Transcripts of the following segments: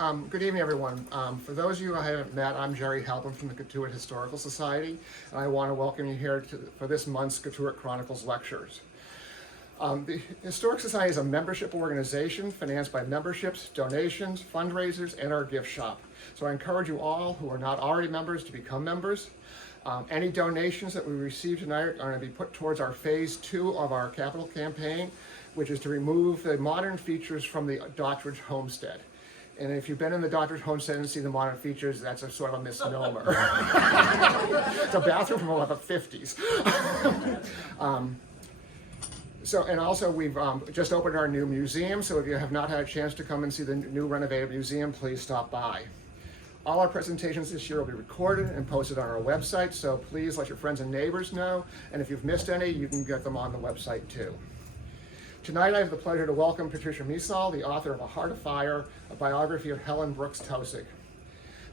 Good evening, everyone. For those of you I haven't met, I'm Jerry Halpin from the Cotuit Historical Society, and I want to welcome you here for this month's Cotuit Chronicles lectures. The Historic Society is a membership organization financed by memberships, donations, fundraisers, and our gift shop. So I encourage you all who are not already members to become members. Any donations that we receive tonight are going to be put towards our phase 2 of our capital campaign, which is to remove the modern features from the Dottridge homestead. And if you've been in the Dottridge homestead and seen the modern features, that's a sort of a misnomer. It's a bathroom from the 50s. And also we've just opened our new museum, so if you have not had a chance to come and see the new renovated museum, please stop by. All our presentations this year will be recorded and posted on our website, so please let your friends and neighbors know, and if you've missed any, you can get them on the website too. Tonight I have the pleasure to welcome Patricia Meisol, the author of A Heart of Fire, a biography of Helen Brooke Taussig.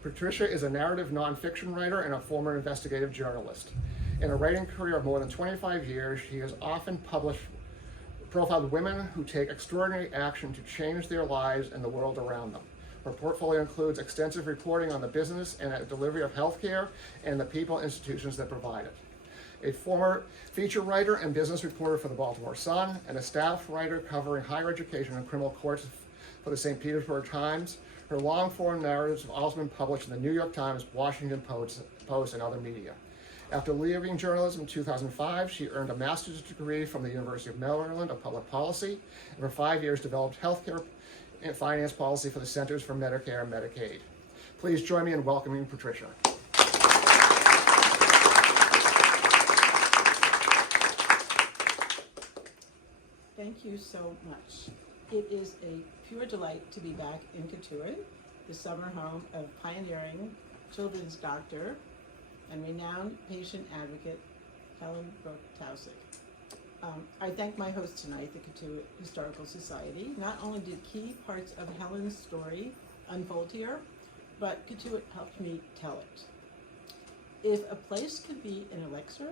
Patricia is a narrative nonfiction writer and a former investigative journalist. In a writing career of more than 25 years, she has often profiled women who take extraordinary action to change their lives and the world around them. Her portfolio includes extensive reporting on the business and delivery of healthcare and the people and institutions that provide it. A former feature writer and business reporter for the Baltimore Sun, and a staff writer covering higher education and criminal courts for the St. Petersburg Times. Her long-form narratives have also been published in the New York Times, Washington Post, and other media. After leaving journalism in 2005, she earned a master's degree from the University of Maryland of Public Policy, and for 5 years developed healthcare and finance policy for the Centers for Medicare and Medicaid. Please join me in welcoming Patricia. Thank you so much. It is a pure delight to be back in Cotuit, the summer home of pioneering children's doctor and renowned patient advocate, Helen Brooke Taussig. I thank my host tonight, the Cotuit Historical Society. Not only did key parts of Helen's story unfold here, but Cotuit helped me tell it. If a place could be an elixir,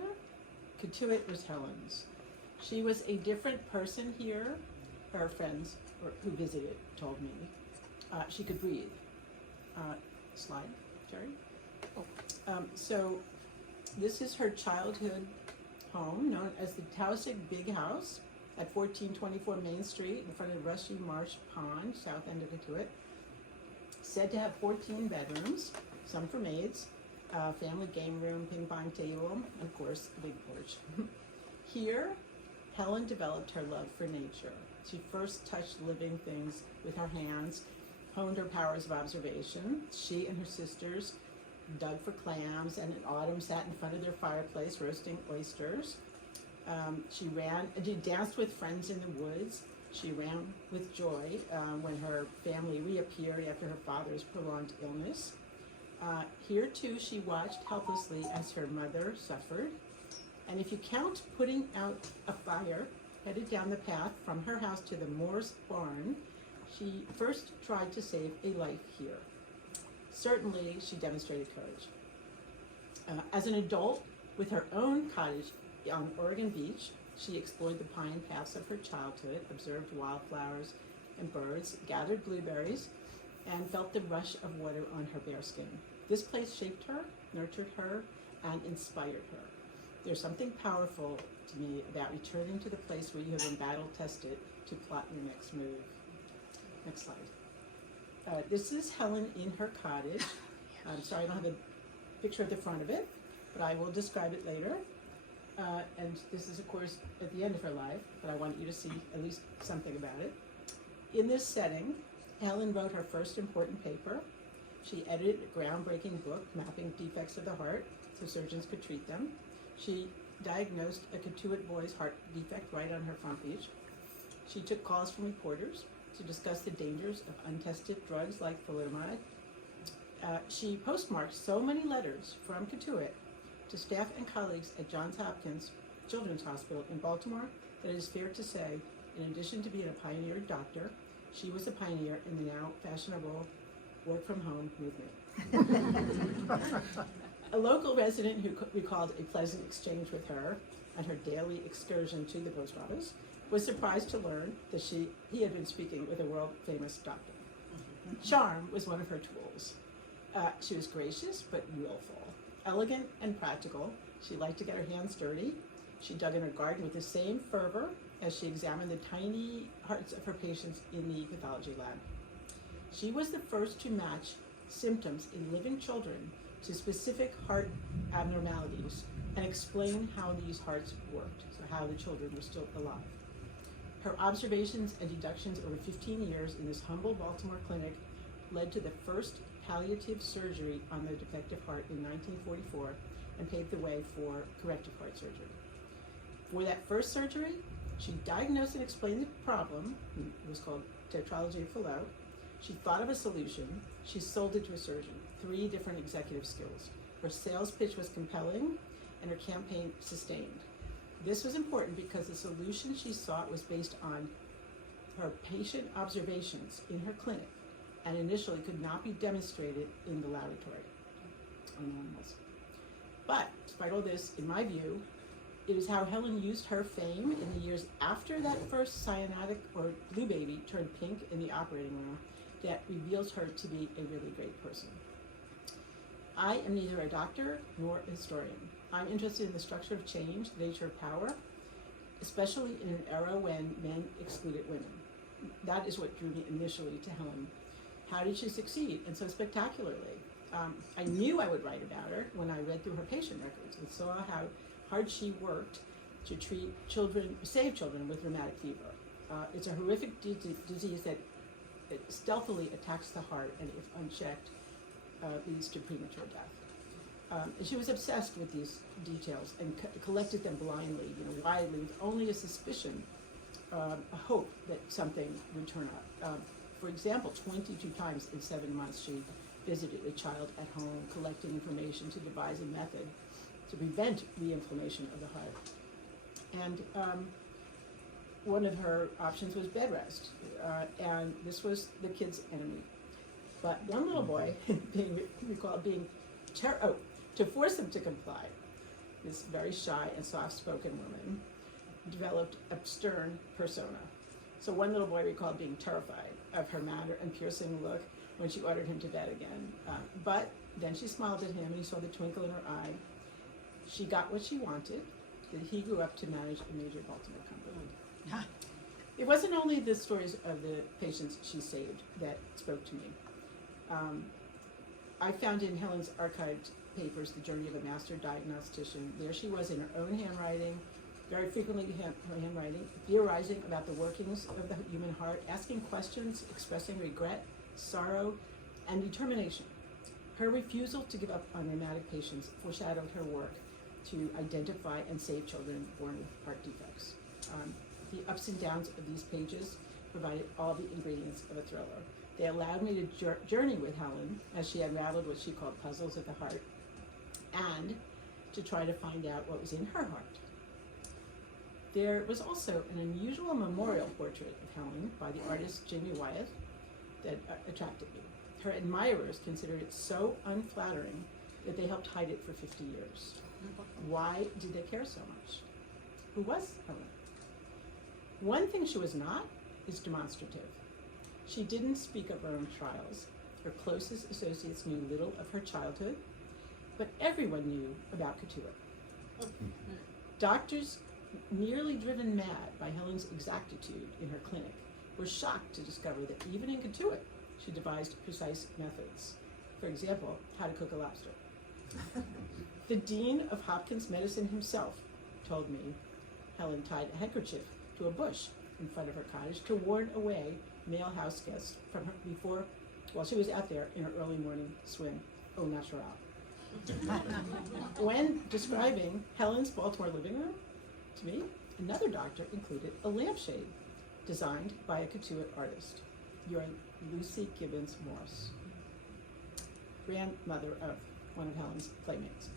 Cotuit was Helen's. She was a different person here, her friends who visited told me. She could breathe. Slide, Jerry. So this is her childhood home, known as the Taussig Big House at 1424 Main Street in front of Rushy Marsh Pond, south end of Cotuit. Said to have 14 bedrooms, some for maids, family game room, ping pong table, and of course, a big porch. Here, Helen developed her love for nature. She first touched living things with her hands, honed her powers of observation. She and her sisters dug for clams, and in autumn sat in front of their fireplace roasting oysters. She danced with friends in the woods. She ran with joy when her family reappeared after her father's prolonged illness. Here too, she watched helplessly as her mother suffered. And if you count putting out a fire headed down the path from her house to the Moore's barn, she first tried to save a life here. Certainly, she demonstrated courage. As an adult, with her own cottage on Oregon Beach, she explored the pine paths of her childhood, observed wildflowers and birds, gathered blueberries, and felt the rush of water on her bare skin. This place shaped her, nurtured her, and inspired her. There's something powerful to me about returning to the place where you have been battle-tested to plot your next move. Next slide. This is Helen in her cottage. I'm sorry I don't have a picture of the front of it, but I will describe it later. And this is, of course, at the end of her life, but I want you to see at least something about it. In this setting, Helen wrote her first important paper. She edited a groundbreaking book mapping defects of the heart so surgeons could treat them. She diagnosed a Cotuit boy's heart defect right on her front page. She took calls from reporters to discuss the dangers of untested drugs like thalidomide. She postmarked so many letters from Cotuit to staff and colleagues at Johns Hopkins Children's Hospital in Baltimore that it is fair to say, in addition to being a pioneer doctor, she was a pioneer in the now fashionable work-from-home movement. A local resident who recalled a pleasant exchange with her on her daily excursion to the post office was surprised to learn that he had been speaking with a world-famous doctor. Charm was one of her tools. She was gracious but willful, elegant and practical. She liked to get her hands dirty. She dug in her garden with the same fervor as she examined the tiny hearts of her patients in the pathology lab. She was the first to match symptoms in living children to specific heart abnormalities and explain how these hearts worked, so how the children were still alive. Her observations and deductions over 15 years in this humble Baltimore clinic led to the first palliative surgery on the defective heart in 1944 and paved the way for corrective heart surgery. For that first surgery, she diagnosed and explained the problem. It was called tetralogy of Fallot. She thought of a solution. She sold it to a surgeon. 3 different executive skills. Her sales pitch was compelling, and her campaign sustained. This was important because the solution she sought was based on her patient observations in her clinic, and initially could not be demonstrated in the laboratory on animals. But despite all this, in my view, it is how Helen used her fame in the years after that first cyanotic or blue baby turned pink in the operating room that reveals her to be a really great person. I am neither a doctor nor a historian. I'm interested in the structure of change, the nature of power, especially in an era when men excluded women. That is what drew me initially to Helen. How did she succeed, and so spectacularly? I knew I would write about her when I read through her patient records and saw how hard she worked to treat children, save children with rheumatic fever. It's a horrific disease that stealthily attacks the heart, and if unchecked, leads to premature death. And she was obsessed with these details and collected them blindly, widely, with only a suspicion, a hope that something would turn up. For example, 22 times in 7 months, she visited a child at home, collecting information to devise a method to prevent re-inflammation of the heart. And one of her options was bed rest, and this was the kid's enemy. But one little boy, to force him to comply, this very shy and soft-spoken woman developed a stern persona. So one little boy recalled being terrified of her manner and piercing look when she ordered him to bed again. But then she smiled at him, and he saw the twinkle in her eye. She got what she wanted, that he grew up to manage a major Baltimore company. It wasn't only the stories of the patients she saved that spoke to me. I found in Helen's archived papers the journey of a master diagnostician. There she was in her own handwriting, very frequently her handwriting, theorizing about the workings of the human heart, asking questions, expressing regret, sorrow, and determination. Her refusal to give up on rheumatic patients foreshadowed her work to identify and save children born with heart defects. The ups and downs of these pages provided all the ingredients of a thriller. They allowed me to journey with Helen as she unraveled what she called puzzles of the heart, and to try to find out what was in her heart. There was also an unusual memorial portrait of Helen by the artist Jamie Wyeth that attracted me. Her admirers considered it so unflattering that they helped hide it for 50 years. Why did they care so much? Who was Helen? One thing she was not is demonstrative. She didn't speak of her own trials. Her closest associates knew little of her childhood, but everyone knew about Cotuit. Doctors, nearly driven mad by Helen's exactitude in her clinic, were shocked to discover that even in Cotuit, she devised precise methods. For example, how to cook a lobster. The dean of Hopkins Medicine himself told me Helen tied a handkerchief to a bush in front of her cottage to warn away male house guests from her while she was out there in her early morning swim au natural. When describing Helen's Baltimore living room, to me, another doctor included a lampshade designed by a Cotuit artist, your Lucy Gibbons Morse, grandmother of one of Helen's playmates.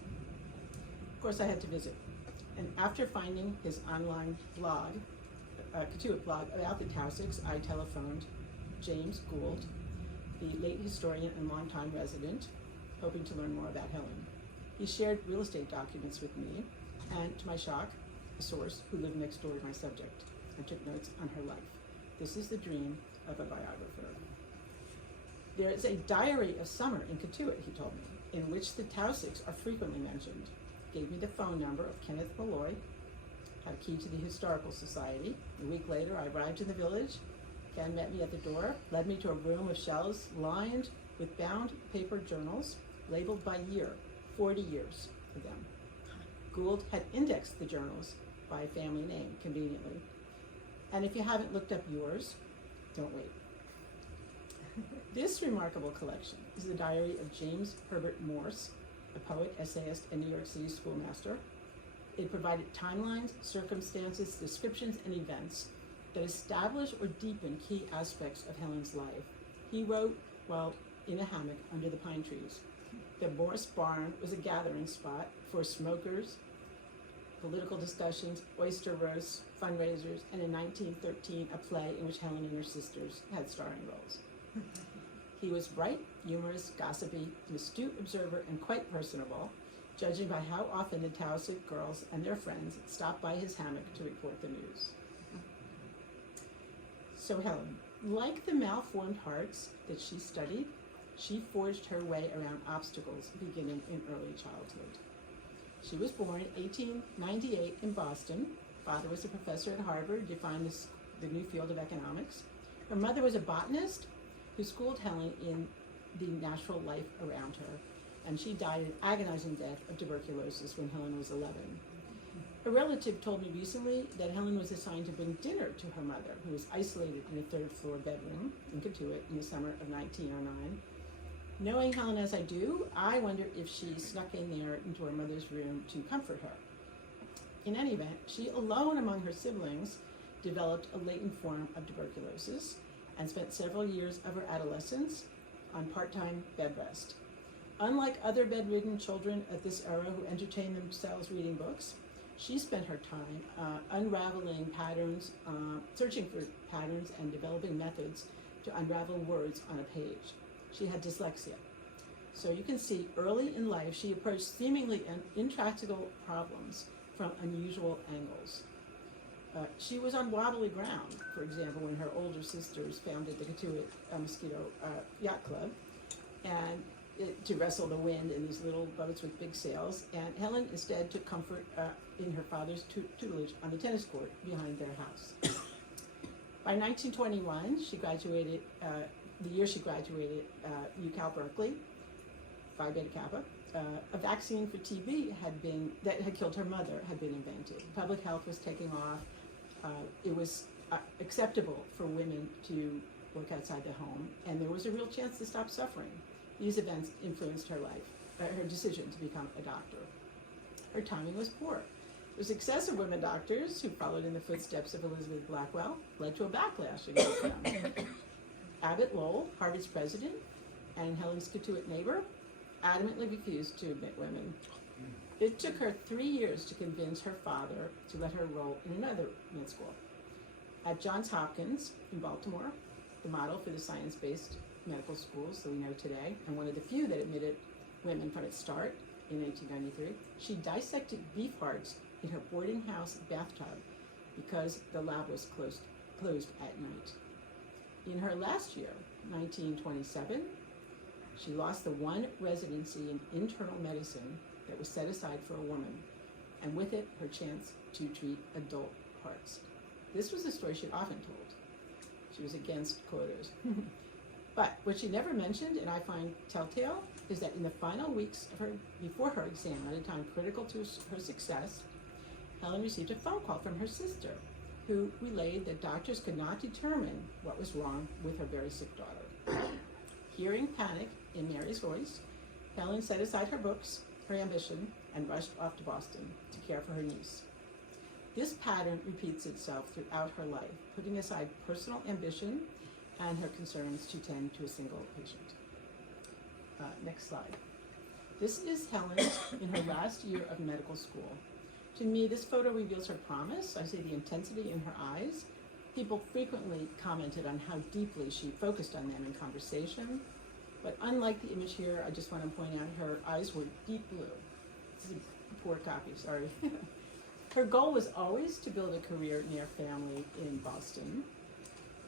Of course, I had to visit, and after finding his online blog, Cotuit blog about the Taussigs, I telephoned James Gould, the late historian and longtime resident, hoping to learn more about Helen. He shared real estate documents with me, and to my shock, a source who lived next door to my subject, and took notes on her life. This is the dream of a biographer. There is a diary of summer in Cotuit, he told me, in which the Taussigs are frequently mentioned. Gave me the phone number of Kenneth Malloy, had a key to the Historical Society. A week later, I arrived in the village. Ken met me at the door, led me to a room of shelves lined with bound paper journals labeled by year, 40 years for them. Gould had indexed the journals by family name, conveniently. And if you haven't looked up yours, don't wait. This remarkable collection is the diary of James Herbert Morse, a poet, essayist, and New York City schoolmaster. It provided timelines, circumstances, descriptions, and events that establish or deepen key aspects of Helen's life. He wrote while in a hammock under the pine trees. The Morse barn was a gathering spot for smokers, political discussions, oyster roasts, fundraisers, and in 1913, a play in which Helen and her sisters had starring roles. He was bright, humorous, gossipy, an astute observer, and quite personable, judging by how often the Taussig girls and their friends stopped by his hammock to report the news. So Helen, like the malformed hearts that she studied, she forged her way around obstacles beginning in early childhood. She was born in 1898 in Boston. Father was a professor at Harvard, defined the new field of economics. Her mother was a botanist who schooled Helen in the natural life around her, and she died an agonizing death of tuberculosis when Helen was 11. A relative told me recently that Helen was assigned to bring dinner to her mother, who was isolated in a third-floor bedroom in Cotuit in the summer of 1909. Knowing Helen as I do, I wonder if she snuck in there into her mother's room to comfort her. In any event, she alone among her siblings developed a latent form of tuberculosis and spent several years of her adolescence on part-time bed rest. Unlike other bedridden children at this era who entertained themselves reading books, she spent her time unraveling patterns, searching for patterns and developing methods to unravel words on a page. She had dyslexia. So you can see early in life, she approached seemingly intractable problems from unusual angles. She was on wobbly ground, for example, when her older sisters founded the Cotuit Mosquito Yacht Club, and to wrestle the wind in these little boats with big sails. And Helen instead took comfort in her father's tutelage on the tennis court behind their house. By 1921, she graduated, the year she graduated UCal Berkeley, Phi Beta Kappa. A vaccine for TB that had killed her mother had been invented. Public health was taking off. It was acceptable for women to work outside the home, and there was a real chance to stop suffering. These events influenced her life, her decision to become a doctor. Her timing was poor. The success of women doctors who followed in the footsteps of Elizabeth Blackwell led to a backlash against them. Abbott Lowell, Harvard's president, and Helen's Cotuit neighbor, adamantly refused to admit women. It took her 3 years to convince her father to let her enroll in another med school. At Johns Hopkins in Baltimore, the model for the science-based medical schools that we know today, and one of the few that admitted women from its start in 1893, she dissected beef hearts in her boarding house bathtub because the lab was closed at night. In her last year, 1927, she lost the one residency in internal medicine that was set aside for a woman, and with it, her chance to treat adult hearts. This was a story she often told. She was against quotas. But what she never mentioned, and I find telltale, is that in the final weeks of before her exam, at a time critical to her success, Helen received a phone call from her sister, who relayed that doctors could not determine what was wrong with her very sick daughter. Hearing panic in Mary's voice, Helen set aside her books, her ambition, and rushed off to Boston to care for her niece. This pattern repeats itself throughout her life, putting aside personal ambition and her concerns to tend to a single patient. Next slide. This is Helen in her last year of medical school. To me, this photo reveals her promise. I see the intensity in her eyes. People frequently commented on how deeply she focused on them in conversation. But unlike the image here, I just want to point out her eyes were deep blue. This is a poor copy, sorry. Her goal was always to build a career near family in Boston.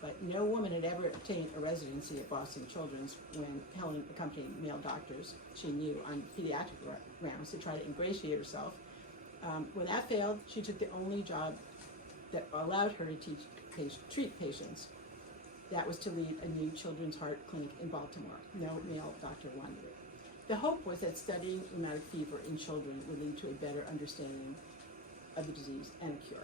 but no woman had ever obtained a residency at Boston Children's when Helen accompanied male doctors she knew on pediatric rounds to try to ingratiate herself. When that failed, she took the only job that allowed her to treat patients. That was to lead a new children's heart clinic in Baltimore. No male doctor wanted it. The hope was that studying rheumatic fever in children would lead to a better understanding of the disease and a cure.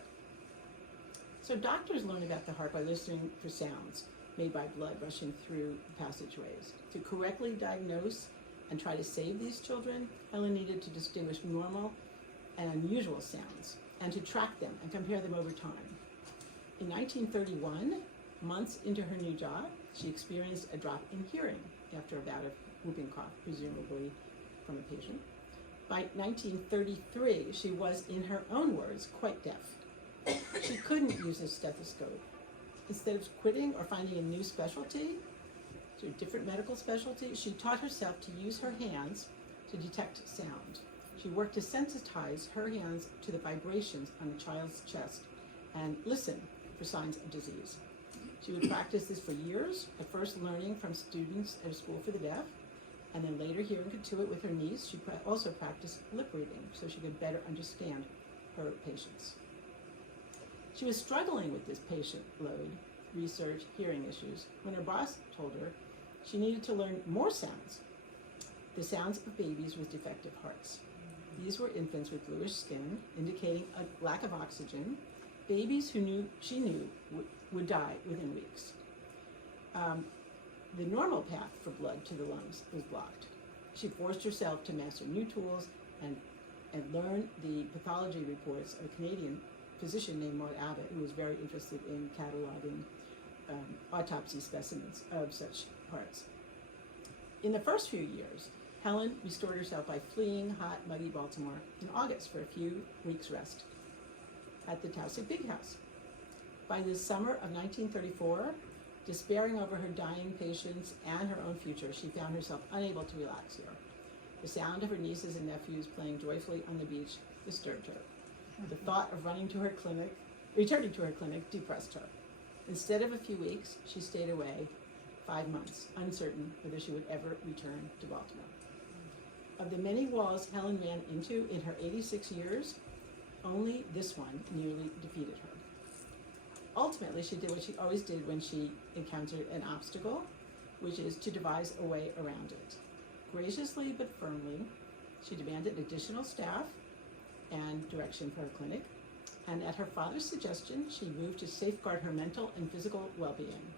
So doctors learn about the heart by listening for sounds made by blood rushing through passageways. To correctly diagnose and try to save these children, Helen needed to distinguish normal and unusual sounds and to track them and compare them over time. In 1931, months into her new job, she experienced a drop in hearing after a bout of whooping cough, presumably from a patient. By 1933, she was, in her own words, quite deaf. She couldn't use a stethoscope. Instead of quitting or finding a new specialty, a different medical specialty, she taught herself to use her hands to detect sound. She worked to sensitize her hands to the vibrations on a child's chest and listen for signs of disease. She would practice this for years, at first learning from students at a school for the deaf, and then later here in Cotuit with her niece, she also practiced lip reading so she could better understand her patients. She was struggling with this patient load, research, hearing issues, when her boss told her she needed to learn more sounds. The sounds of babies with defective hearts. These were infants with bluish skin, indicating a lack of oxygen, babies who she knew would die within weeks. The normal path for blood to the lungs was blocked. She forced herself to master new tools and learn the pathology reports of a Canadian physician named Maud Abbott, who was very interested in cataloging autopsy specimens of such hearts. In the first few years, Helen restored herself by fleeing hot, muggy Baltimore in August for a few weeks' rest at the Taussig Big House. By the summer of 1934, despairing over her dying patients and her own future, she found herself unable to relax here. The sound of her nieces and nephews playing joyfully on the beach disturbed her. The thought of returning to her clinic, depressed her. Instead of a few weeks, she stayed away 5 months, uncertain whether she would ever return to Baltimore. Of the many walls Helen ran into in her 86 years, only this one nearly defeated her. Ultimately, she did what she always did when she encountered an obstacle, which is to devise a way around it. Graciously but firmly, she demanded additional staff and direction for her clinic, and at her father's suggestion, she moved to safeguard her mental and physical well-being.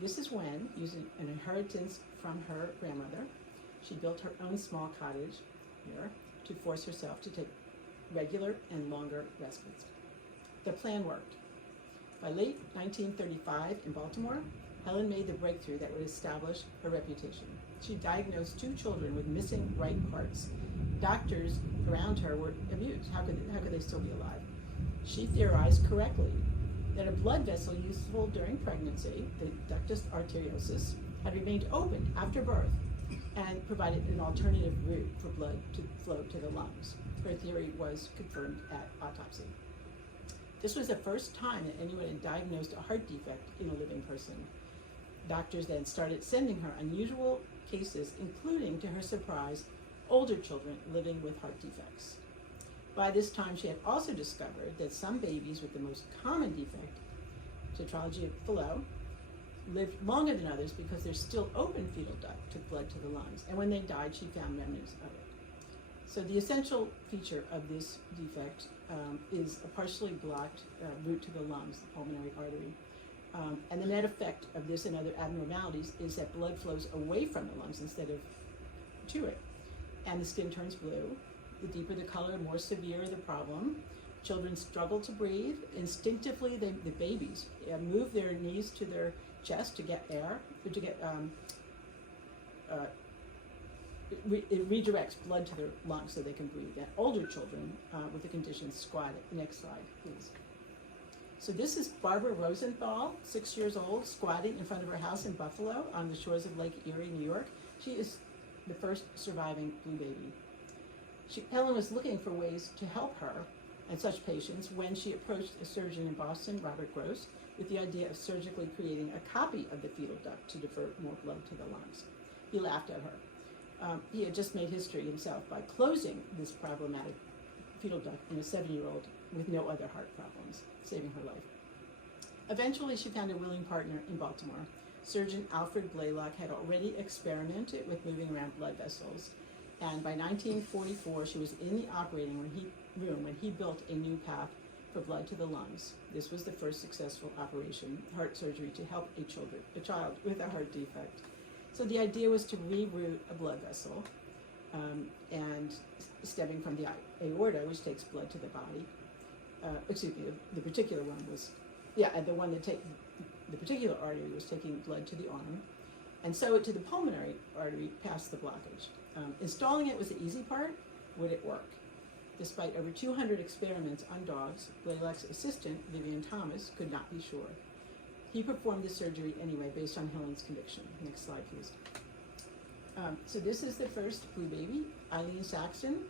This is when, using an inheritance from her grandmother, she built her own small cottage here to force herself to take regular and longer respites. The plan worked. By late 1935 in Baltimore, Helen made the breakthrough that would establish her reputation. She diagnosed 2 children with missing right hearts. Doctors around her were amused. How could they still be alive? She theorized correctly that a blood vessel useful during pregnancy, the ductus arteriosus, had remained open after birth and provided an alternative route for blood to flow to the lungs. Her theory was confirmed at autopsy. This was the first time that anyone had diagnosed a heart defect in a living person. Doctors then started sending her unusual cases, including, to her surprise, older children living with heart defects. By this time, she had also discovered that some babies with the most common defect, tetralogy of Fallot, lived longer than others because their still open fetal duct took blood to the lungs, and when they died, she found remnants of it. So the essential feature of this defect is a partially blocked route to the lungs, the pulmonary artery. And the net effect of this and other abnormalities is that blood flows away from the lungs instead of to it. And the skin turns blue. The deeper the color, the more severe the problem. Children struggle to breathe. Instinctively, the babies move their knees to their chest to get air, to get it redirects blood to their lungs so they can breathe. And older children with the condition squat. Next slide, please. So this is Barbara Rosenthal, 6 years old, squatting in front of her house in Buffalo on the shores of Lake Erie, New York. She is the first surviving blue baby. Helen was looking for ways to help her and such patients when she approached a surgeon in Boston, Robert Gross, with the idea of surgically creating a copy of the fetal duct to divert more blood to the lungs. He laughed at her. He had just made history himself by closing this problematic fetal duct in a 7-year-old with no other heart problems, saving her life. Eventually, she found a willing partner in Baltimore. Surgeon Alfred Blaylock had already experimented with moving around blood vessels, and by 1944, she was in the operating room when he built a new path for blood to the lungs. This was the first successful operation, heart surgery, to help a child with a heart defect. So the idea was to reroute a blood vessel, and stemming from the aorta, which takes blood to the body. The particular one was, the particular artery was taking blood to the arm, and sew it to the pulmonary artery past the blockage. Installing it was the easy part. Would it work? Despite over 200 experiments on dogs, Blaylock's assistant, Vivian Thomas, could not be sure. He performed the surgery anyway, based on Helen's conviction. Next slide, please. So this is the first blue baby, Eileen Saxon,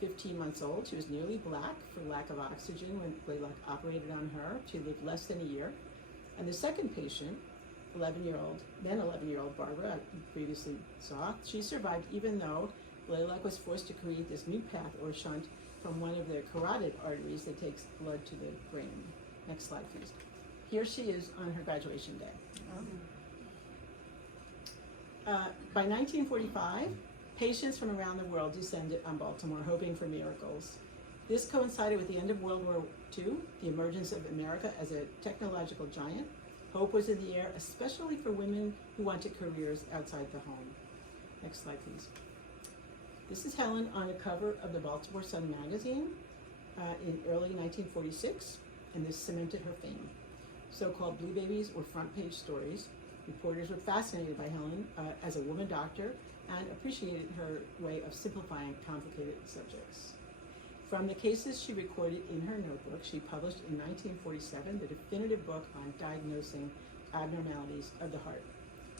15 months old. She was nearly black for lack of oxygen when Blaylock operated on her. She lived less than a year. And the second patient, 11-year-old Barbara, I previously saw, she survived even though Blaylock was forced to create this new path or shunt from one of the carotid arteries that takes blood to the brain. Next slide, please. Here she is on her graduation day. By 1945, patients from around the world descended on Baltimore, hoping for miracles. This coincided with the end of World War II, the emergence of America as a technological giant. Hope was in the air, especially for women who wanted careers outside the home. Next slide, please. This is Helen on the cover of the Baltimore Sun magazine in early 1946, and this cemented her fame. So-called blue babies were front page stories. Reporters were fascinated by Helen as a woman doctor and appreciated her way of simplifying complicated subjects. From the cases she recorded in her notebook, she published in 1947 the definitive book on diagnosing abnormalities of the heart.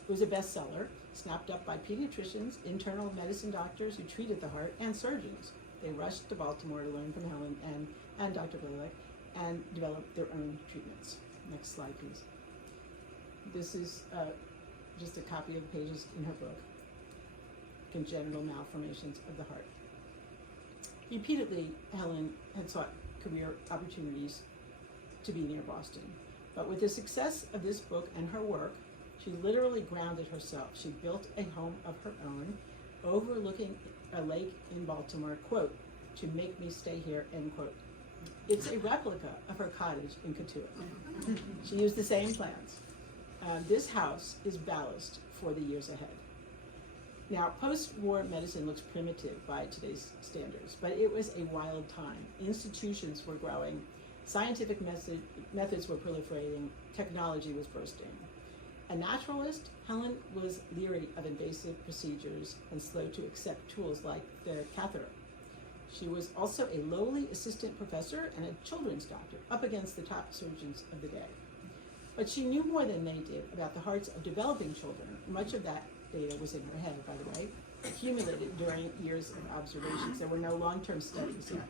It was a bestseller, snapped up by pediatricians, internal medicine doctors who treated the heart, and surgeons. They rushed to Baltimore to learn from Helen and Dr. Blaylock and developed their own treatments. Next slide, please. This is just a copy of the pages in her book, Congenital Malformations of the Heart. Repeatedly, Helen had sought career opportunities to be near Boston. But with the success of this book and her work, she literally grounded herself. She built a home of her own, overlooking a lake in Baltimore, quote, to make me stay here, end quote. It's a replica of her cottage in Cotuit. She used the same plans. This house is ballast for the years ahead. Now, post-war medicine looks primitive by today's standards, but it was a wild time. Institutions were growing, scientific methods were proliferating, technology was bursting. A naturalist, Helen was leery of invasive procedures and slow to accept tools like the catheter. She was also a lowly assistant professor and a children's doctor, up against the top surgeons of the day. But she knew more than they did about the hearts of developing children. Much of that data was in her head, by the way, accumulated during years of observations. There were no long-term studies yet.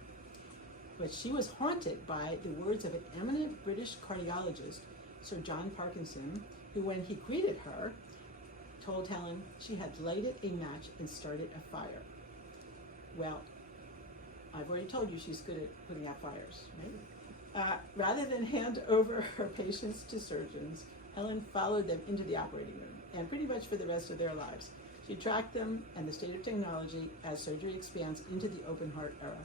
But she was haunted by the words of an eminent British cardiologist, Sir John Parkinson, who, when he greeted her, told Helen she had lighted a match and started a fire. Well, I've already told you she's good at putting out fires, right? Rather than hand over her patients to surgeons, Helen followed them into the operating room, and pretty much for the rest of their lives. She tracked them and the state of technology as surgery expands into the open heart era.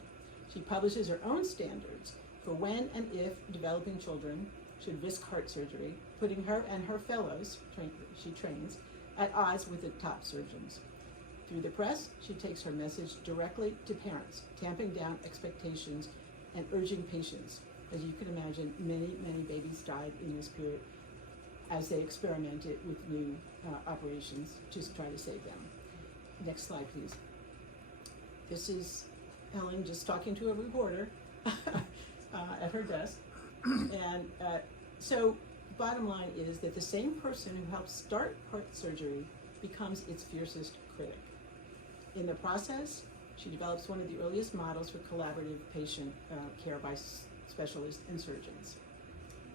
She publishes her own standards for when and if developing children should risk heart surgery, putting her and her fellows, she trains, at odds with the top surgeons. Through the press, she takes her message directly to parents, tamping down expectations and urging patience. As you can imagine, many, many babies died in this period as they experimented with new operations to try to save them. Next slide, please. This is Helen just talking to a reporter at her desk. And so bottom line is that the same person who helps start heart surgery becomes its fiercest critic. In the process, She develops one of the earliest models for collaborative patient care by specialists and surgeons.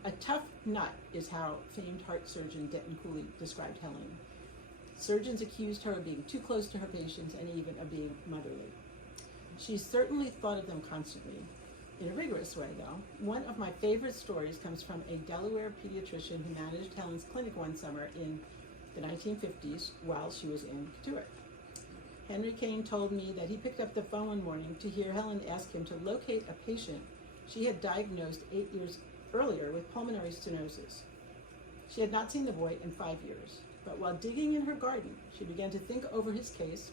A tough nut is how famed heart surgeon Denton Cooley described Helen. Surgeons accused her of being too close to her patients and even of being motherly. She certainly thought of them constantly. In a rigorous way, though. One of my favorite stories comes from a Delaware pediatrician who managed Helen's clinic one summer in the 1950s while she was in Cotuit. Henry Kane told me that he picked up the phone one morning to hear Helen ask him to locate a patient she had diagnosed 8 years earlier with pulmonary stenosis. She had not seen the boy in 5 years, but while digging in her garden, she began to think over his case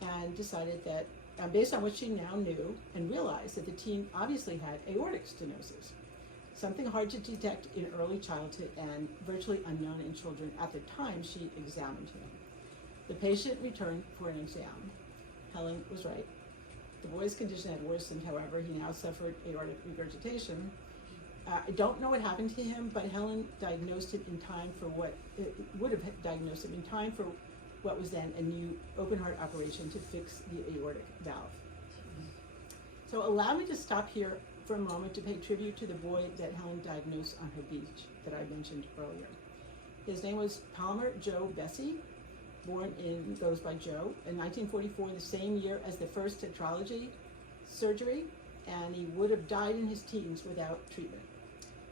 and decided that, based on what she now knew, and realized that the teen obviously had aortic stenosis, something hard to detect in early childhood and virtually unknown in children at the time she examined him. The patient returned for an exam. Helen was right. The boy's condition had worsened, however. He now suffered aortic regurgitation. I don't know what happened to him, but Helen diagnosed him in time for what was then a new open heart operation to fix the aortic valve. So allow me to stop here for a moment to pay tribute to the boy that Helen diagnosed on her beach that I mentioned earlier. His name was Palmer Joe Bessie, goes by Joe, in 1944, the same year as the first tetralogy surgery, and he would have died in his teens without treatment.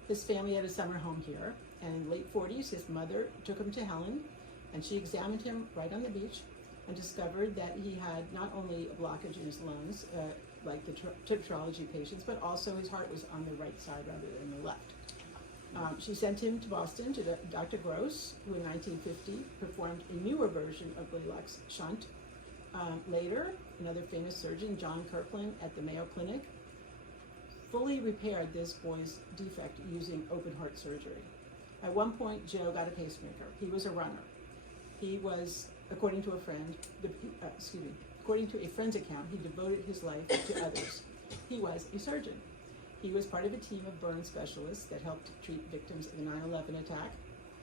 His family had a summer home here, and in the late 40s, his mother took him to Helen, and she examined him right on the beach and discovered that he had not only a blockage in his lungs, like the tetralogy patients, but also his heart was on the right side rather than the left. She sent him to Boston to Dr. Gross, who in 1950 performed a newer version of Blaylock's shunt. Later, another famous surgeon, John Kirkland at the Mayo Clinic, fully repaired this boy's defect using open heart surgery. At one point, Joe got a pacemaker. He was a runner. He was, according to a friend's account, he devoted his life to others. He was a surgeon. He was part of a team of burn specialists that helped treat victims of the 9/11 attack.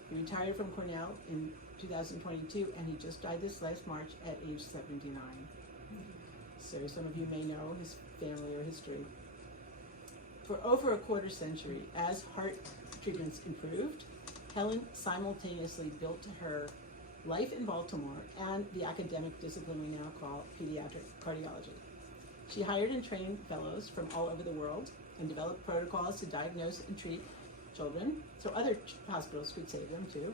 He retired from Cornell in 2022, and he just died this last March at age 79. So some of you may know his family or history. For over a quarter century, as heart treatments improved, Helen simultaneously built her life in Baltimore and the academic discipline we now call pediatric cardiology. She hired and trained fellows from all over the world and developed protocols to diagnose and treat children, so other hospitals could save them too.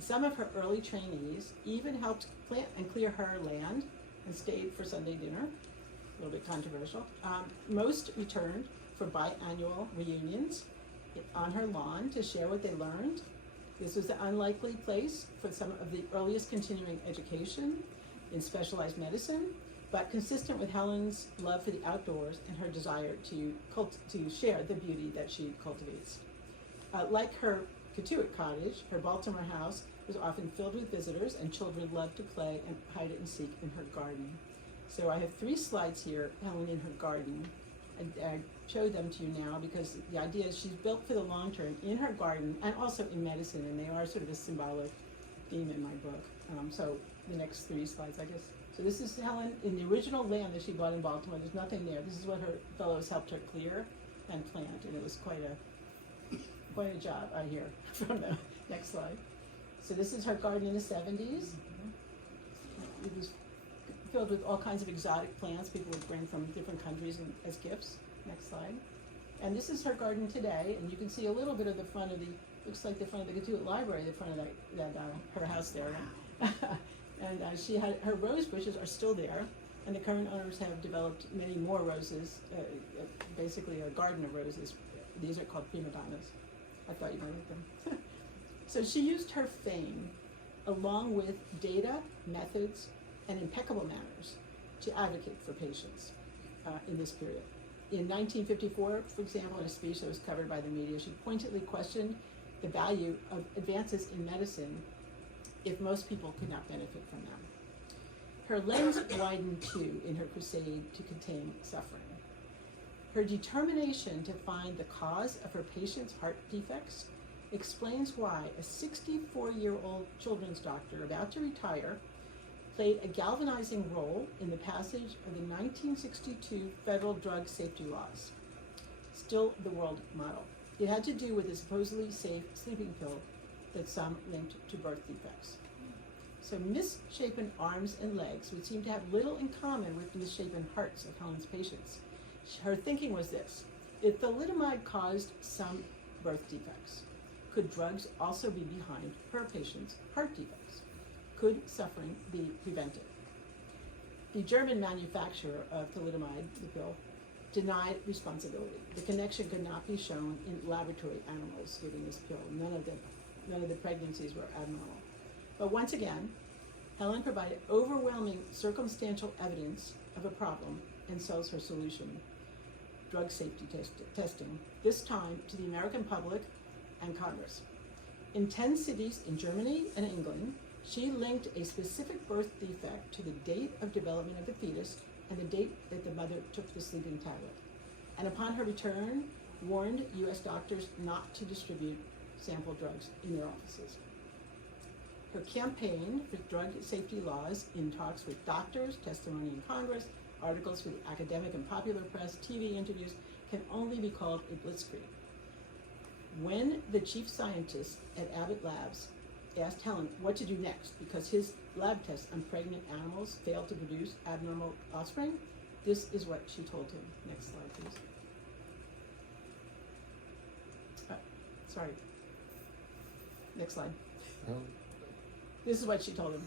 Some of her early trainees even helped plant and clear her land and stayed for Sunday dinner, a little bit controversial. Most returned for biannual reunions on her lawn to share what they learned. This was an unlikely place for some of the earliest continuing education in specialized medicine, but consistent with Helen's love for the outdoors and her desire to share the beauty that she cultivates. Like her Cotuit cottage, her Baltimore house was often filled with visitors, and children loved to play and hide and seek in her garden. So I have 3 slides here, Helen in her garden. I show them to you now because the idea is she's built for the long term in her garden and also in medicine, and they are sort of a symbolic theme in my book. So the next 3 slides, I guess. So this is Helen in the original land that she bought in Baltimore. There's nothing there. This is what her fellows helped her clear and plant, and it was quite a job, I hear, from the next slide. So this is her garden in the 70s. It was filled with all kinds of exotic plants people would bring from different countries as gifts. Next slide. And this is her garden today, and you can see a little bit of the front of looks like the front of the Cotuit Library, the front of her house there. And she had, her rose bushes are still there, and the current owners have developed many more roses, basically a garden of roses. These are called prima donnas. I thought you might like them. So she used her fame, along with data, methods, and impeccable manners, to advocate for patients in this period. In 1954, for example, in a speech that was covered by the media, she pointedly questioned the value of advances in medicine if most people could not benefit from them. Her lens widened too in her crusade to contain suffering. Her determination to find the cause of her patients' heart defects explains why a 64-year-old children's doctor about to retire played a galvanizing role in the passage of the 1962 federal drug safety laws, still the world model. It had to do with a supposedly safe sleeping pill that some linked to birth defects. So misshapen arms and legs would seem to have little in common with misshapen hearts of Helen's patients. Her thinking was this: if thalidomide caused some birth defects, could drugs also be behind her patients' heart defects? Could suffering be prevented? The German manufacturer of thalidomide, the pill, denied responsibility. The connection could not be shown in laboratory animals giving this pill. None of the pregnancies were abnormal. But once again, Helen provided overwhelming circumstantial evidence of a problem and sells her solution: drug safety testing, this time to the American public and Congress. In 10 cities in Germany and England, she linked a specific birth defect to the date of development of the fetus and the date that the mother took the sleeping tablet. And upon her return, warned U.S. doctors not to distribute sample drugs in their offices. Her campaign for drug safety laws, in talks with doctors, testimony in Congress, articles for the academic and popular press, TV interviews, can only be called a blitzkrieg. When the chief scientist at Abbott Labs asked Helen what to do next because his lab tests on pregnant animals failed to produce abnormal offspring, this is what she told him. Next slide, please. Sorry. Next slide. This is what she told him.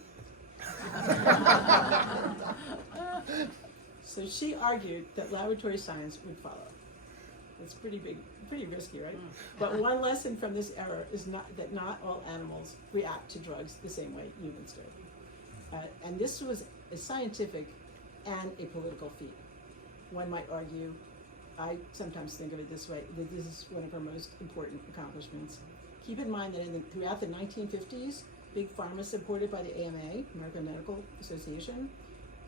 So she argued that laboratory science would follow. It's pretty risky, right? But one lesson from this era is that not all animals react to drugs the same way humans do. And this was a scientific and a political feat. One might argue, I sometimes think of it this way, that this is one of her most important accomplishments. Keep in mind that throughout the 1950s, Big Pharma, supported by the AMA, American Medical Association,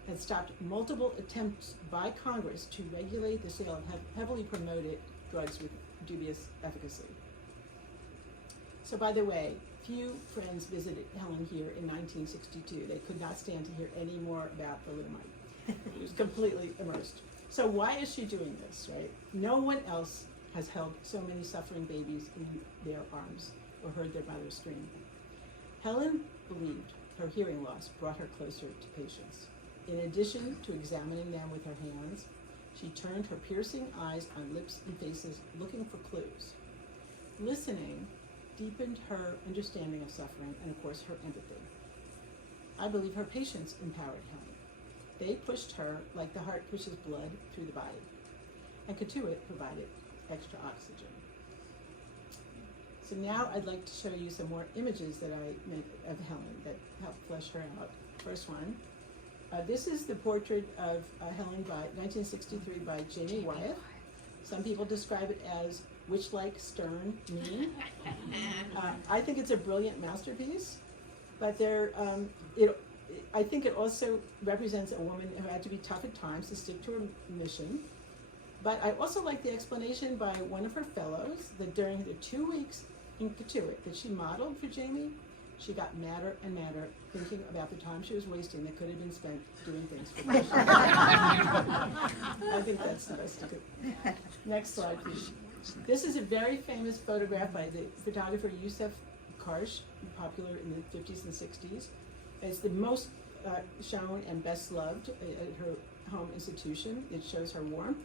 had stopped multiple attempts by Congress to regulate the sale of heavily promoted drugs with dubious efficacy. So by the way, few friends visited Helen here in 1962. They could not stand to hear any more about thalidomide. It was completely immersed. So why is she doing this, right? No one else has held so many suffering babies in their arms or heard their mothers scream. Helen believed her hearing loss brought her closer to patients. In addition to examining them with her hands, she turned her piercing eyes on lips and faces looking for clues. Listening deepened her understanding of suffering and, of course, her empathy. I believe her patients empowered Helen. They pushed her like the heart pushes blood through the body, and Cotuit provided extra oxygen. So now I'd like to show you some more images that I made of Helen that help flesh her out. First one. This is the portrait of Helen by 1963 by Jamie Wyeth. Some people describe it as witch-like, stern, mean. I think it's a brilliant masterpiece, but I think it also represents a woman who had to be tough at times to stick to her mission. But I also like the explanation by one of her fellows that during the 2 weeks in Cotuit that she modeled for Jamie, she got madder and madder thinking about the time she was wasting that could have been spent doing things for patients. I think that's the best you could. Next slide, please. This is a very famous photograph by the photographer Yusef Karsh, popular in the 50s and 60s. It's the most shown and best loved at her home institution. It shows her warmth.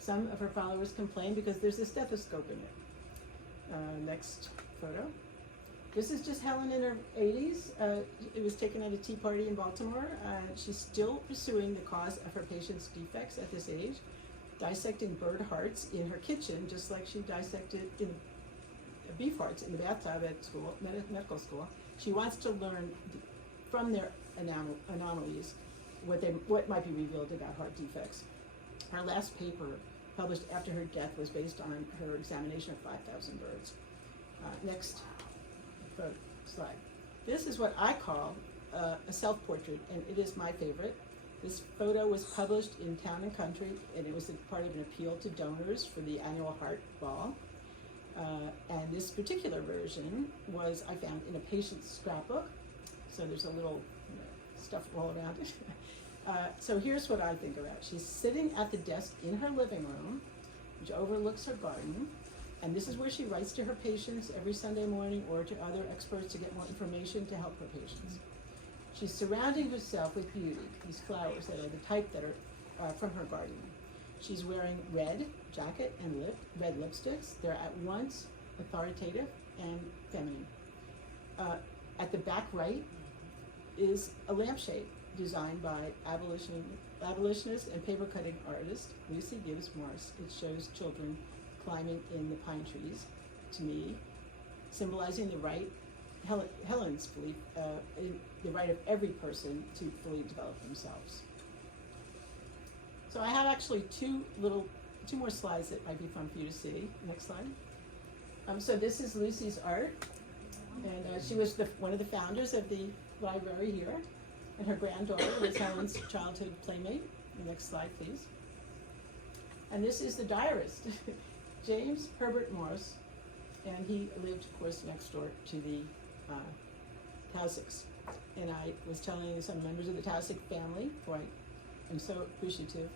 Some of her followers complain because there's a stethoscope in it. Next photo. This is just Helen in her 80s. It was taken at a tea party in Baltimore. She's still pursuing the cause of her patients' defects at this age, dissecting bird hearts in her kitchen, just like she dissected beef hearts in the bathtub at school, medical school. She wants to learn from their anomalies what might be revealed about heart defects. Her last paper, published after her death, was based on her examination of 5,000 birds. Next slide. This is what I call a self-portrait, and it is my favorite. This photo was published in Town and Country, and it was a part of an appeal to donors for the annual Heart Ball. And this particular version was, I found, in a patient's scrapbook. So there's a little stuff all around it. So here's what I think about. She's sitting at the desk in her living room, which overlooks her garden, and this is where she writes to her patients every Sunday morning or to other experts to get more information to help her patients. She's surrounding herself with beauty, these flowers that are the type that are from her garden. She's wearing red jacket and red lipsticks. They're at once authoritative and feminine. At the back right is a lampshade designed by abolitionist and paper cutting artist Lucy Gibbs Morse. It shows children climbing in the pine trees, to me, symbolizing the right, Helen's belief, in the right of every person to fully develop themselves. So I have actually two more slides that might be fun for you to see. Next slide. So this is Lucy's art, and she was one of the founders of the library here, and her granddaughter was Helen's childhood playmate. The next slide, please. And this is the diarist, James Herbert Morse, and he lived, of course, next door to the Taussigs. And I was telling some members of the Taussig family, who I am so appreciative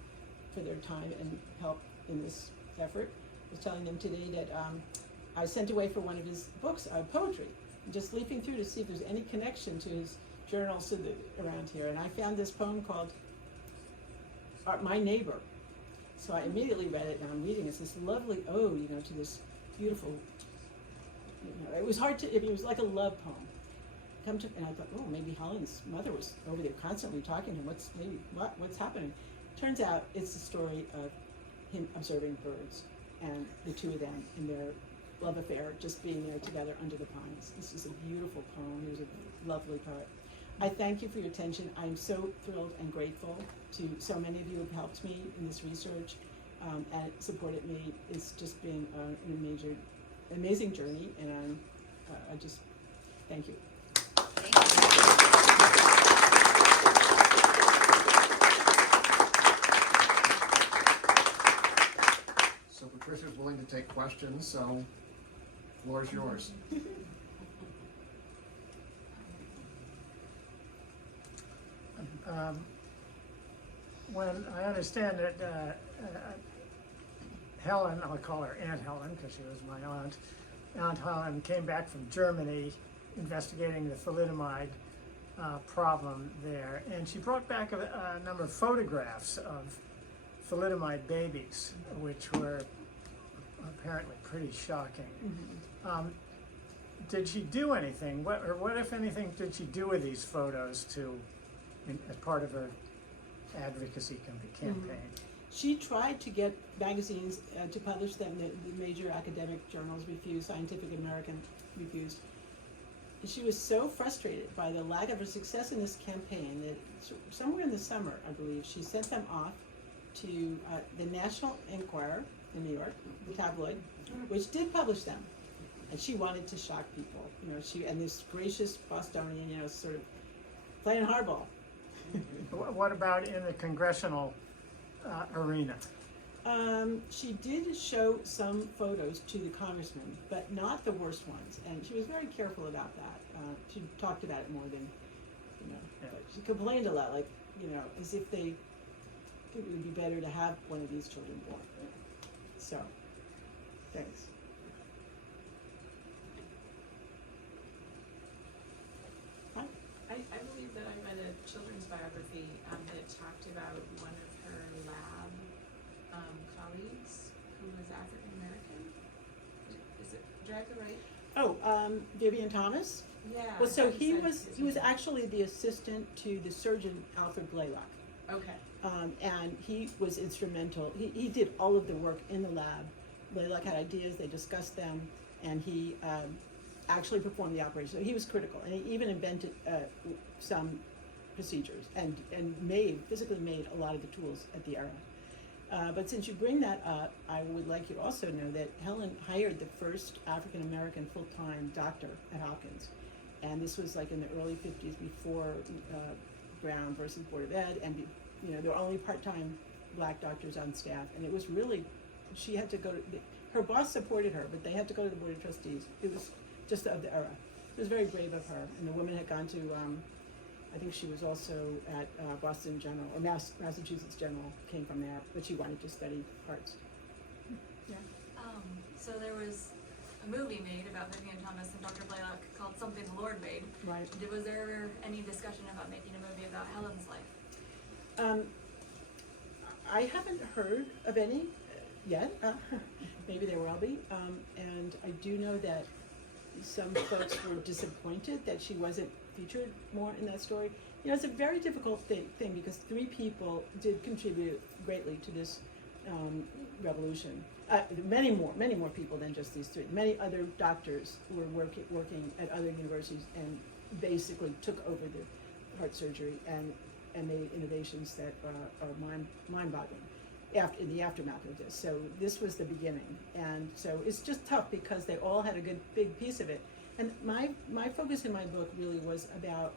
for their time and help in this effort. I was telling them today that I sent away for one of his books of poetry, just leafing through to see if there's any connection to his journals around here. And I found this poem called My Neighbor. So I immediately read it, and I'm reading it. It's this lovely ode, to this beautiful, it was it was like a love poem. And I thought, oh, maybe Helen's mother was over there constantly talking to him. What's happening? Turns out it's the story of him observing birds and the two of them in their love affair, just being there together under the pines. This is a beautiful poem. He was a lovely poet. I thank you for your attention. I'm so thrilled and grateful to so many of you who have helped me in this research and supported me. It's just been an amazing journey, and I just thank you. So Patricia's willing to take questions, so the floor is yours. When I understand that Helen, I'll call her Aunt Helen because she was my aunt, Aunt Helen came back from Germany investigating the thalidomide problem there, and she brought back a number of photographs of thalidomide babies, which were apparently pretty shocking. Mm-hmm. Did she do anything? What, if anything, did she do with these photos as part of her advocacy campaign? Mm-hmm. She tried to get magazines to publish them. The major academic journals refused. Scientific American refused. She was so frustrated by the lack of her success in this campaign that somewhere in the summer, I believe, she sent them off to the National Enquirer in New York, the tabloid, which did publish them. And she wanted to shock people. And this gracious Bostonian, sort of playing hardball. What about in the congressional arena? She did show some photos to the congressman, but not the worst ones. And she was very careful about that. She talked about it more than, but she complained a lot, as if it would be better to have one of these children born. So, thanks. I believe that I read a children's biography that talked about one of her lab colleagues who was African American. Do I have the right? Oh, Vivian Thomas? Yeah. Well, so he was actually the assistant to the surgeon Alfred Blaylock. Okay. And he was instrumental. He did all of the work in the lab. Blaylock had ideas, they discussed them, and he actually performed the operation. So he was critical, and he even invented some procedures and physically made a lot of the tools at the era. But since you bring that up, I would like you to also know that Helen hired the first African American full-time doctor at Hopkins, and this was like in the early 50s before Brown versus Board of Ed, and there were only part-time black doctors on staff, and it was really, she had to go to, her boss supported her, but they had to go to the Board of Trustees. It was just of the era. It was very brave of her, and the woman had gone to I think she was also at Boston General, or Massachusetts General, came from there, but she wanted to study arts. Yeah. So there was a movie made about Vivian Thomas and Dr. Blaylock called Something the Lord Made. Right. Was there ever any discussion about making a movie about Helen's life? I haven't heard of any yet. Maybe there will be. And I do know that some folks were disappointed that she wasn't featured more in that story. You know, it's a very difficult thing because 3 people did contribute greatly to this revolution. Many more people than just these 3. Many other doctors were working at other universities and basically took over the heart surgery and made innovations that are mind-boggling in the aftermath of this. So this was the beginning, and so it's just tough because they all had a good big piece of it. And my focus in my book really was about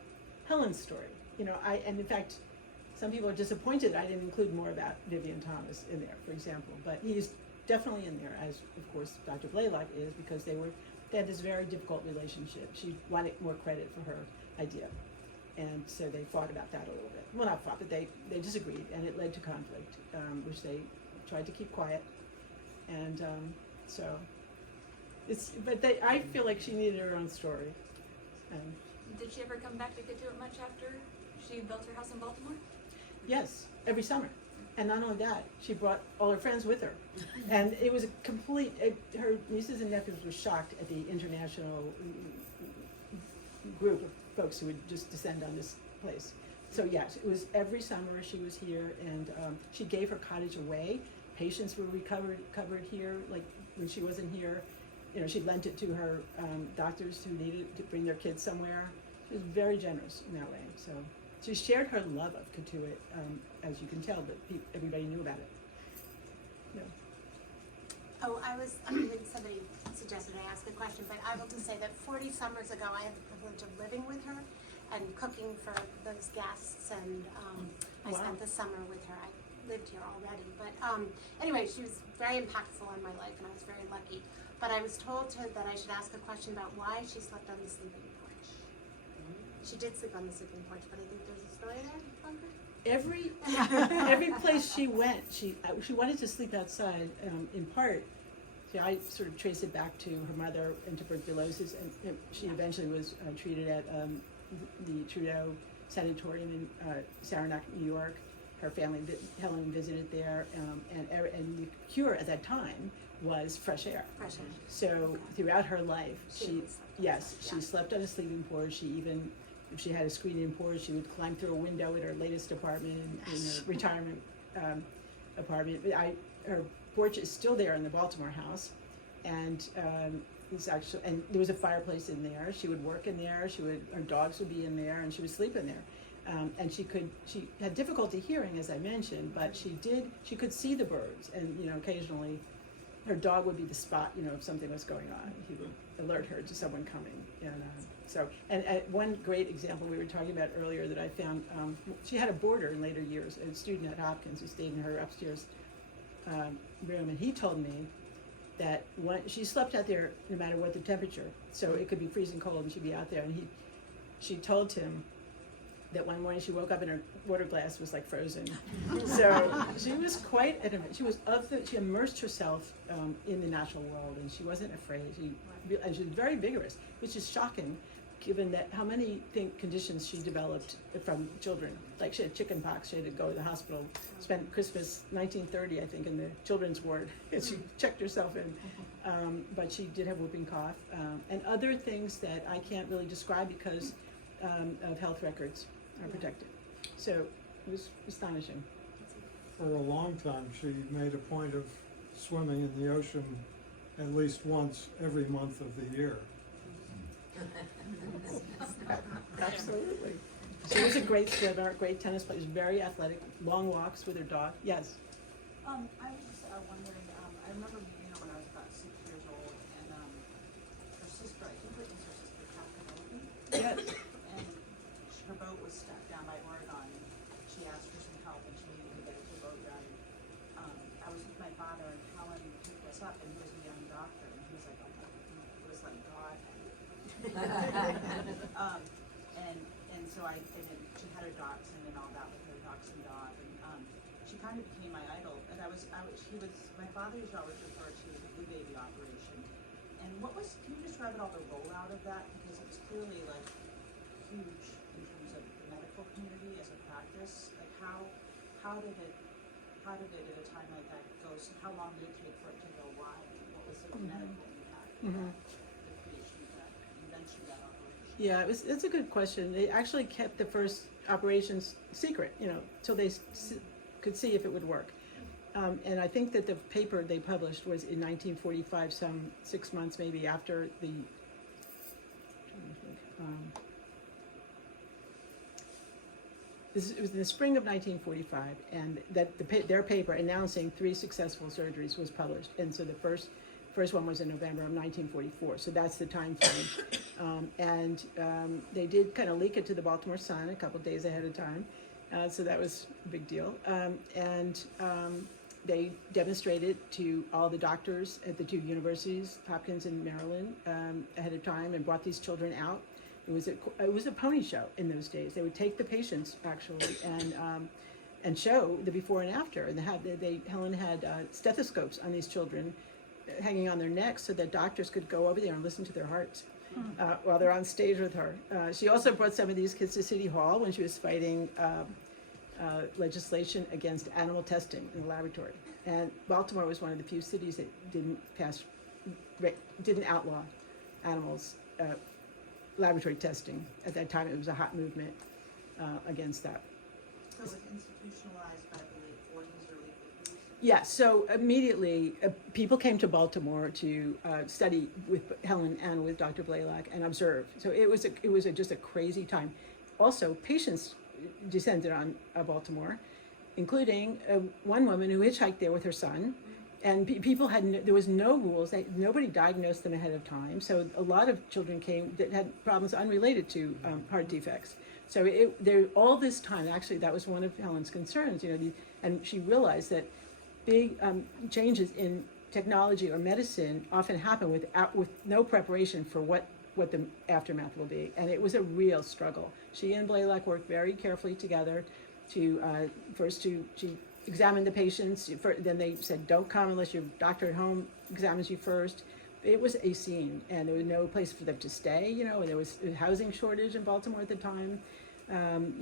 Helen's story. You know, and in fact, some people are disappointed I didn't include more about Vivian Thomas in there, for example. But he's definitely in there, as of course Dr. Blaylock is, because they had this very difficult relationship. She wanted more credit for her idea. And so they fought about that a little bit. Well, not fought, but they disagreed, and it led to conflict, which they tried to keep quiet. And so I feel like she needed her own story. And Did she ever come back to Cotuit much after she built her house in Baltimore? yes, every summer. And not only that, she brought all her friends with her. And it was a complete, her nieces and nephews were shocked at the international group of folks who would just descend on this place. So yes, it was every summer she was here, and she gave her cottage away. Patients were covered here, like when she wasn't here. You know, she lent it to her doctors who needed to bring their kids somewhere. She was very generous in that way. So she shared her love of Cotuit, as you can tell, but everybody knew about it. No. Oh, somebody suggested I ask a question, but I will just say that 40 summers ago, I had the privilege of living with her and cooking for those guests, and I Wow. spent the summer with her. I lived here already, but anyway, she was very impactful on my life, and I was very lucky. But I was told that I should ask a question about why she slept on the sleeping porch. She did sleep on the sleeping porch, but I think there's a story there, Margaret? Every place she went, she wanted to sleep outside. In part, I sort of trace it back to her mother and tuberculosis, and she eventually was treated at the Trudeau Sanatorium in Saranac, New York. Her family, Helen, visited there, and the cure at that time was fresh air. Fresh air. So throughout her life, she Yeah. slept on a sleeping porch. She even, if she had a screen-in porch, she would climb through a window at her latest apartment in her retirement apartment. Her porch is still there in the Baltimore house, and and there was a fireplace in there. She would work in there. Her dogs would be in there, and she would sleep in there. And she had difficulty hearing, as I mentioned, but she could see the birds, and occasionally her dog would be the spot, if something was going on. He would alert her to someone coming. And one great example we were talking about earlier that I found, she had a boarder in later years, a student at Hopkins who stayed in her upstairs room, and he told me that she slept out there no matter what the temperature, so it could be freezing cold and she'd be out there, and she told him that one morning she woke up and her water glass was like frozen. So she was quite she immersed herself in the natural world, and she wasn't afraid. She was very vigorous, which is shocking given that how many conditions she developed from children. Like she had chicken pox, she had to go to the hospital, spent Christmas 1930, I think, in the children's ward, and she checked herself in. But she did have whooping cough, and other things that I can't really describe because of health records are protected. So it was astonishing. For a long time, she made a point of swimming in the ocean at least once every month of the year. Absolutely. She was a great swimmer, great tennis player, very athletic, long walks with her dog. Yes. I was wondering, I remember meeting her when I was about 6 years old, and her sister, I think it was her sister, Captain, Yes. and her boat was stuck down by Oregon. She asked for some help, and she needed to get it to boat ride. I was with my father, and Helen picked us up, and he was a young doctor, and he was like, oh, it was like God. And so I didn't had a dachshund and all that with her dachshund dog, and she kind of became my idol. And my father used to always refer to the blue baby operation. And can you describe all the rollout of that? Because it was clearly like huge in terms of the medical community as a practice. Like how did it at a time like that go? So how long did it take for it to go wide? And what was the medical impact of that, the creation of that, invention of that operation? Yeah, it's a good question. They actually kept the first operations secret, till they could see if it would work. And I think that the paper they published was in 1945, some 6 months maybe after the. It was in the spring of 1945, and that their paper announcing 3 successful surgeries was published. And so the first one was in November of 1944. So that's the time frame. They did kind of leak it to the Baltimore Sun a couple days ahead of time. So that was a big deal. They demonstrated to all the doctors at the 2 universities, Hopkins and Maryland, ahead of time, and brought these children out. It was a pony show in those days. They would take the patients actually and show the before and after. And Helen had stethoscopes on these children hanging on their necks so that doctors could go over there and listen to their hearts while they're on stage with her. She also brought some of these kids to City Hall when she was fighting legislation against animal testing in the laboratory. And Baltimore was one of the few cities that didn't outlaw animals laboratory testing. At that time, it was a hot movement against that. So it was institutionalized by the late 40s, early 50s? Yeah, so immediately people came to Baltimore to study with Helen and with Dr. Blaylock and observe. So it was just a crazy time. Also, patients descended on Baltimore, including one woman who hitchhiked there with her son. And people there was no rules. Nobody diagnosed them ahead of time. So a lot of children came that had problems unrelated to heart defects. So all this time, actually, that was one of Helen's concerns, and she realized that big changes in technology or medicine often happen with no preparation for what the aftermath will be. And it was a real struggle. She and Blaylock worked very carefully together she examined the patients. Then they said, don't come unless your doctor at home examines you first. It was a scene, and there was no place for them to stay, and there was a housing shortage in Baltimore at the time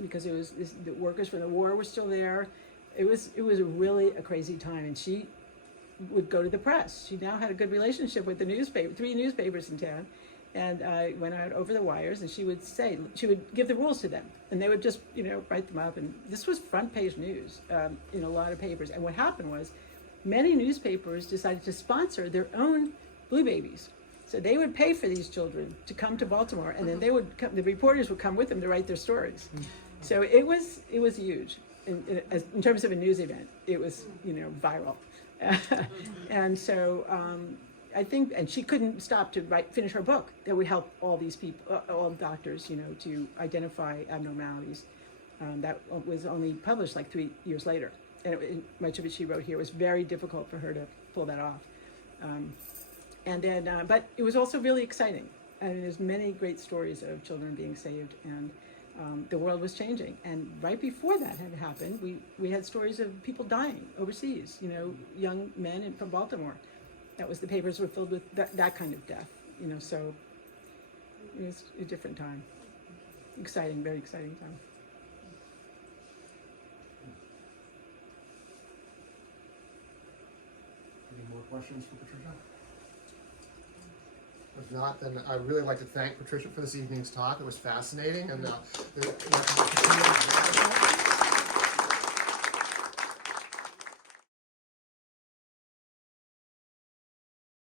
because the workers from the war were still there. It was really a crazy time, and she would go to the press. She now had a good relationship with the 3 newspapers in town, and went out over the wires, and she would give the rules to them, and they would just, write them up. And this was front page news in a lot of papers. And what happened was many newspapers decided to sponsor their own blue babies. So they would pay for these children to come to Baltimore, and then the reporters would come with them to write their stories. So it was huge. In terms of a news event, it was, viral. And so, I think, and she couldn't stop to finish her book that would help all these people, all doctors, to identify abnormalities. That was only published like 3 years later. And much of it she wrote here was very difficult for her to pull that off. But it was also really exciting. And there's many great stories of children being saved, and the world was changing. And right before that had happened, we had stories of people dying overseas, young men from Baltimore. The papers were filled with that kind of death, so it was a different time. Exciting, very exciting time. Any more questions for Patricia? If not, then I'd really like to thank Patricia for this evening's talk. It was fascinating, and